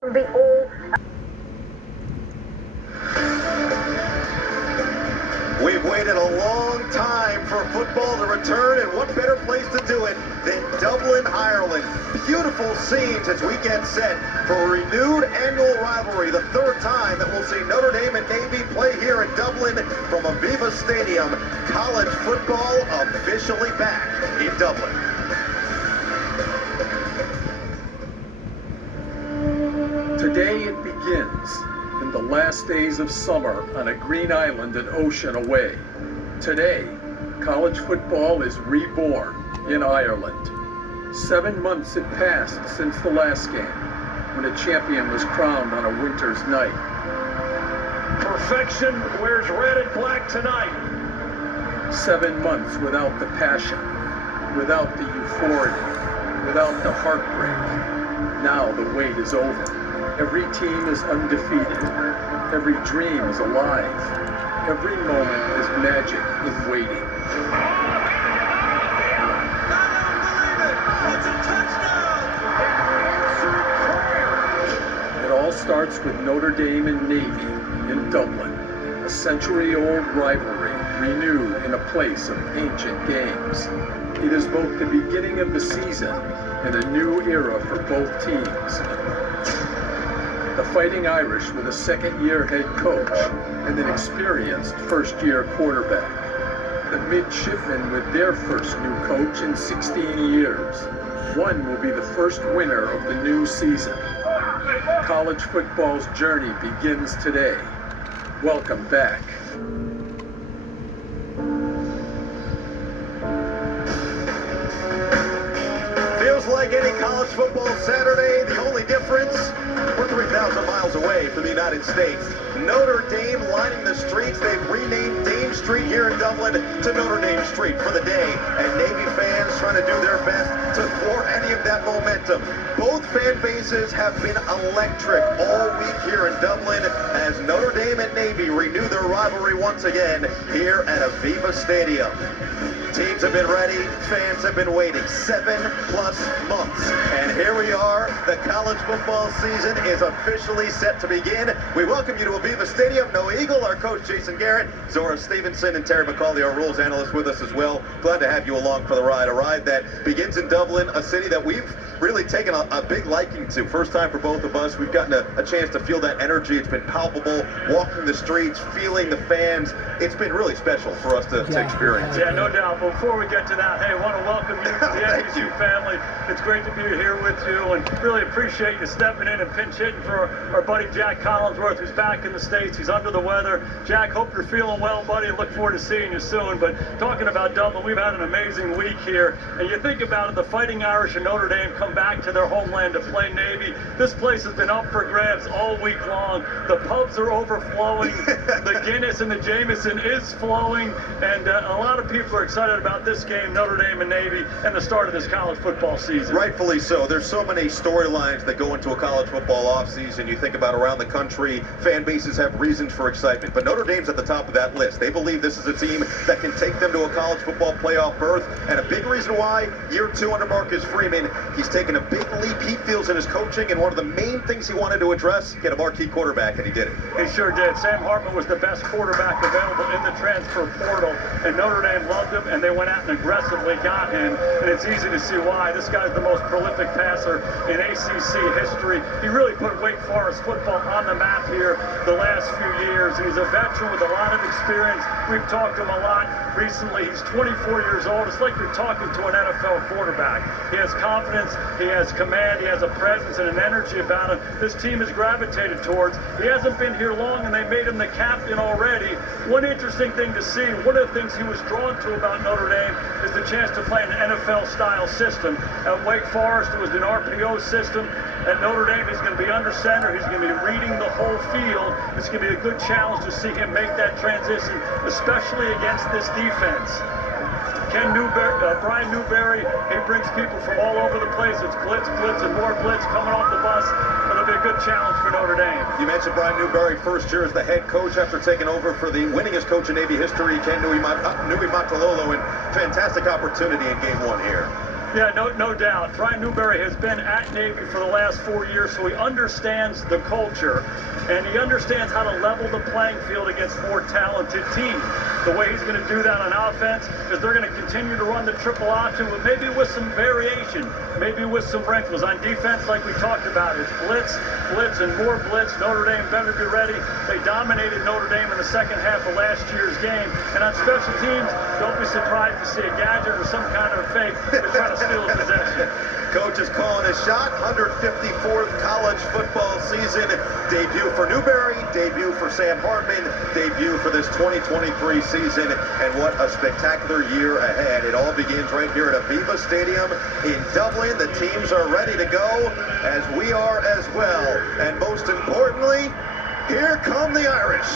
Be all. We've waited a long time for football to return, and what better place to do it than Dublin, Ireland. Beautiful scenes as we get set for a renewed annual rivalry, the third time that we'll see Notre Dame and Navy play here in Dublin from Aviva Stadium. College football officially back in Dublin. Today it begins, in the last days of summer on a green island an ocean away. Today, college football is reborn in Ireland. 7 months had passed since the last game, when a champion was crowned on a winter's night. Perfection wears red and black tonight. 7 months without the passion, without the euphoria, without the heartbreak. Now the wait is over. Every team is undefeated. Every dream is alive. Every moment is magic in waiting. It all starts with Notre Dame and Navy in Dublin. A century-old rivalry renewed in a place of ancient games. It is both the beginning of the season and a new era for both teams. The Fighting Irish with a second-year head coach and an experienced first-year quarterback. The Midshipmen with their first new coach in 16 years. One will be the first winner of the new season. College football's journey begins today. Welcome back. Feels like any college football Saturday. The only difference, we're 3,000 miles away from the United States. Notre Dame lining the streets. They've renamed Dame Street here in Dublin to Notre Dame Street for the day. And Navy fans trying to do their best to thwart any of that momentum. Both fan bases have been electric all week here in Dublin as Notre Dame and Navy renew their rivalry once again here at Aviva Stadium. Teams have been ready, fans have been waiting 7+ months. And here we are, the college football season is officially set to begin. We welcome you to Aviva Stadium. Noah Eagle, our coach Jason Garrett, Zora Stevenson, and Terry McCauley, our rules analyst, with us as well. Glad to have you along for the ride. A ride that begins in Dublin, a city that we've really taken a big liking to. First time for both of us. We've gotten a chance to feel that energy. It's been palpable, walking the streets, feeling the fans. It's been really special for us to experience. Yeah, no doubt. But before we get to that, hey, I want to welcome you to the NBC family. It's great to be here with you and really appreciate you stepping in and pinch hitting for our buddy Jack Collinsworth, who's back in the States. He's under the weather. Jack, hope you're feeling well, buddy, and look forward to seeing you soon. But talking about Dublin, we've had an amazing week here. And you think about it, the Fighting Irish and Notre Dame come back to their homeland to play Navy. This place has been up for grabs all week long. The pubs are overflowing. The Guinness and the Jameson is flowing. And a lot of people are excited about this game, Notre Dame and Navy, and the start of this college football season. Rightfully so. There's so many storylines that go into a college football offseason. You think about around the country, fan bases have reasons for excitement. But Notre Dame's at the top of that list. They believe this is a team that can take them to a college football playoff berth. And a big reason why, year 2 under Marcus Freeman, he's taken a big leap he feels in his coaching. And one of the main things he wanted to address, get a marquee quarterback, and he did it. He sure did. Sam Hartman was the best quarterback available in the transfer portal. And Notre Dame loved him, and they went out and aggressively got him. And it's easy to see why. This guy's the most prolific passer in ACC history. He really put Wake Forest football on the map here the last few years. And he's a veteran with a lot of experience. We've talked to him a lot recently. He's 24 years old. It's like you're talking to an NFL quarterback. He has confidence, he has command, he has a presence and an energy about him this team has gravitated towards. He hasn't been here long, and they made him the captain already. One interesting thing to see, one of the things he was drawn to about Notre Dame is the chance to play an NFL-style system. At Wake Forest, it was an RPO system. At Notre Dame, he's going to be under center. He's going to be reading the whole field. It's going to be a good challenge to see him make that transition, especially against this defense. Brian Newberry, he brings people from all over the place. It's blitz, and more blitz coming off the bus. It'll be a good challenge for Notre Dame. You mentioned Brian Newberry, first year as the head coach after taking over for the winningest coach in Navy history, Ken Nui Matalolo, and fantastic opportunity in game 1 here. Yeah, no doubt. Brian Newberry has been at Navy for the last 4 years, so he understands the culture, and he understands how to level the playing field against more talented teams. The way he's going to do that on offense is they're going to continue to run the triple option, but maybe with some variation, maybe with some wrinkles. On defense, like we talked about, it's blitz, and more blitz. Notre Dame better be ready. They dominated Notre Dame in the second half of last year's game. And on special teams, don't be surprised to see a gadget or some kind of fake to try to steal a possession. Coach is calling a shot. 154th college football season. Debut for Newberry, debut for Sam Hartman, debut for this 2023 season. And what a spectacular year ahead. It all begins right here at Aviva Stadium in Dublin. The teams are ready to go, as we are as well. And most importantly, here come the Irish.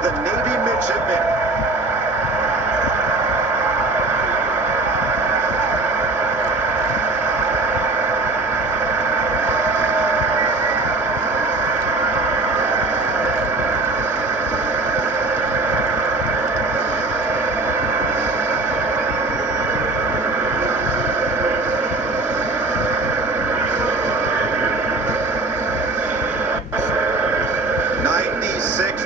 The Navy Midshipmen.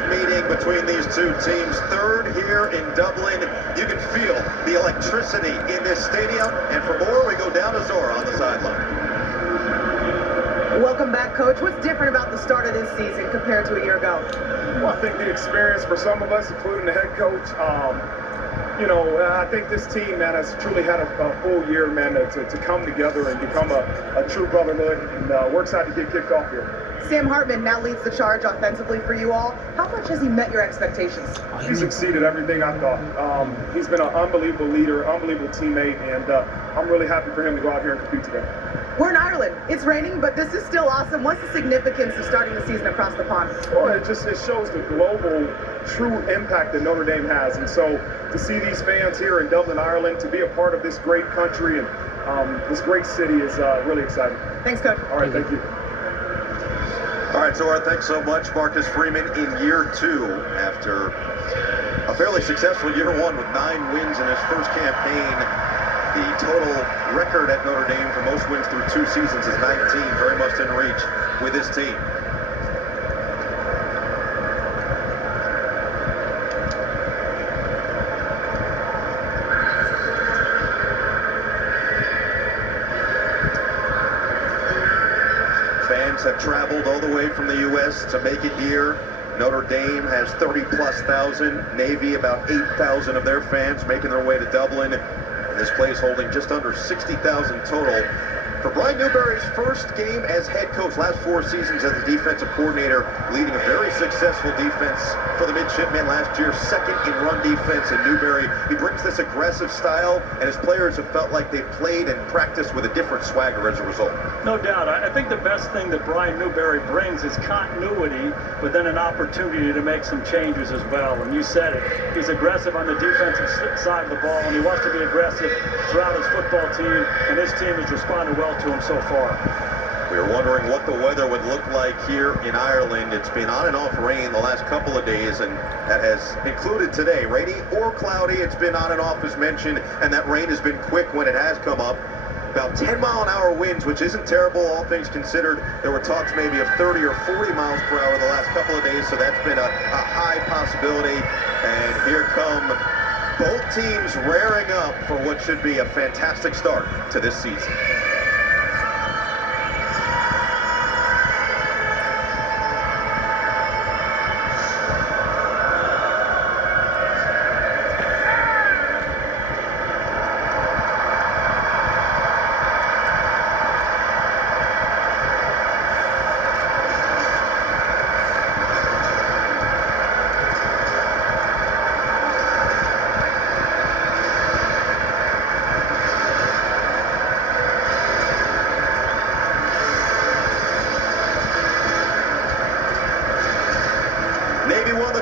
Meeting between these two teams, third here in Dublin. You can feel the electricity in this stadium, and for more, we go down to Zora on the sideline. Welcome back, Coach. What's different about the start of this season compared to a year ago? Well, I think the experience for some of us, including the head coach, I think this team, man, has truly had a full year, man, to come together and become a true brotherhood, and we're excited to get kicked off here. Sam Hartman now leads the charge offensively for you all. How much has he met your expectations? He's exceeded everything I thought. He's been an unbelievable leader, unbelievable teammate, and I'm really happy for him to go out here and compete today. We're in Ireland. It's raining, but this is still awesome. What's the significance of starting the season across the pond? Well, it shows the global true impact that Notre Dame has. And so to see these fans here in Dublin, Ireland, to be a part of this great country and this great city is really exciting. Thanks, Coach. All right, thank you. All right, Zora, thanks so much. Marcus Freeman in year two after a fairly successful year one with 9 wins in his first campaign. The total record at Notre Dame for most wins through 2 seasons is 19, very much in reach with his team. Fans have traveled all the way from the U.S. to make it here. Notre Dame has 30,000+. Navy, about 8,000 of their fans making their way to Dublin. And this place holding just under 60,000 total. For Brian Newberry's first game as head coach, last 4 seasons as the defensive coordinator, leading a very successful defense for the Midshipmen last year, second in run defense in Newberry. He brings this aggressive style, and his players have felt like they played and practiced with a different swagger as a result. No doubt. I think the best thing that Brian Newberry brings is continuity, but then an opportunity to make some changes as well. And you said it. He's aggressive on the defensive side of the ball, and he wants to be aggressive throughout his football team, and his team has responded well to him so far. We were wondering what the weather would look like here in Ireland. It's been on and off rain the last couple of days, and that has included today. Rainy or cloudy, it's been on and off as mentioned, and that rain has been quick when it has come up. About 10-mile-an-hour winds, which isn't terrible, all things considered. There were talks maybe of 30 or 40 miles per hour the last couple of days, so that's been a high possibility. And here come both teams raring up for what should be a fantastic start to this season.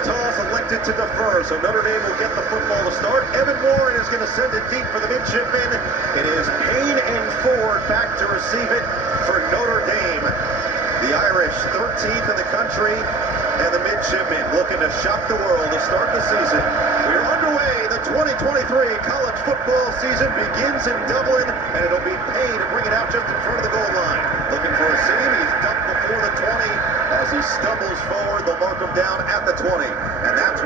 the toss, elected to defer, so Notre Dame will get the football to start. Evan Warren is going to send it deep for the Midshipmen. It is Payne and Ford back to receive it for Notre Dame. The Irish, 13th in the country, and the Midshipmen looking to shock the world to start the season. We're underway. The 2023 college football season begins in Dublin, and it'll be Payne to bring it out just in front of the goal line. Looking for a seam. He's dumped before the 20. As he stumbles forward, they'll mark him down at the 20. And that's